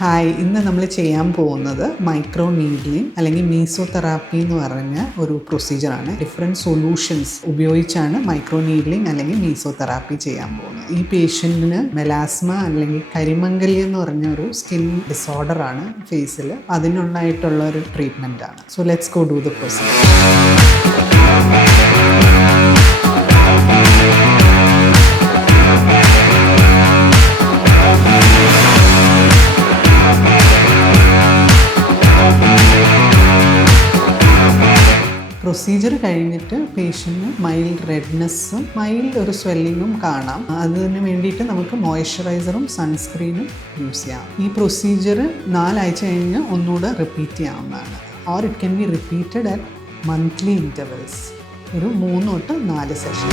Hi, ഇന്ന് നമ്മൾ ചെയ്യാൻ പോകുന്നത് മൈക്രോ നീഡ്ലിംഗ് അല്ലെങ്കിൽ മീസോതെറാപ്പി എന്ന് പറഞ്ഞ ഒരു പ്രൊസീജിയറാണ്. ഡിഫറെൻറ്റ് സൊല്യൂഷൻസ് ഉപയോഗിച്ചാണ് മൈക്രോ നീഡ്ലിംഗ് അല്ലെങ്കിൽ മീസോതെറാപ്പി ചെയ്യാൻ പോകുന്നത്. ഈ പേഷ്യൻറ്റിന് മെലാസ്മ അല്ലെങ്കിൽ കരിമംഗല്യം എന്ന് പറഞ്ഞ ഒരു സ്കിൻ ഡിസോർഡർ ആണ് ഫേസിൽ. അതിനുണ്ടായിട്ടുള്ള ഒരു ട്രീറ്റ്മെൻ്റ് ആണ്. So let's go do the procedure. Procedure കഴിഞ്ഞിട്ട് പേഷ്യൻറ്റിന് മൈൽഡ് റെഡ്നെസ്സും മൈൽഡ് ഒരു സ്വെല്ലിങ്ങും കാണാം. അതിന് വേണ്ടിയിട്ട് നമുക്ക് മോയ്സ്ചറൈസറും സൺസ്ക്രീനും യൂസ് ചെയ്യാം. ഈ പ്രൊസീജിയർ 4 ആഴ്ച കഴിഞ്ഞ് ഒന്നുകൂടെ റിപ്പീറ്റ് ചെയ്യാവുന്നതാണ്. Or it can be repeated at monthly intervals. ഒരു 3 തൊട്ട് 4 സെഷൻ.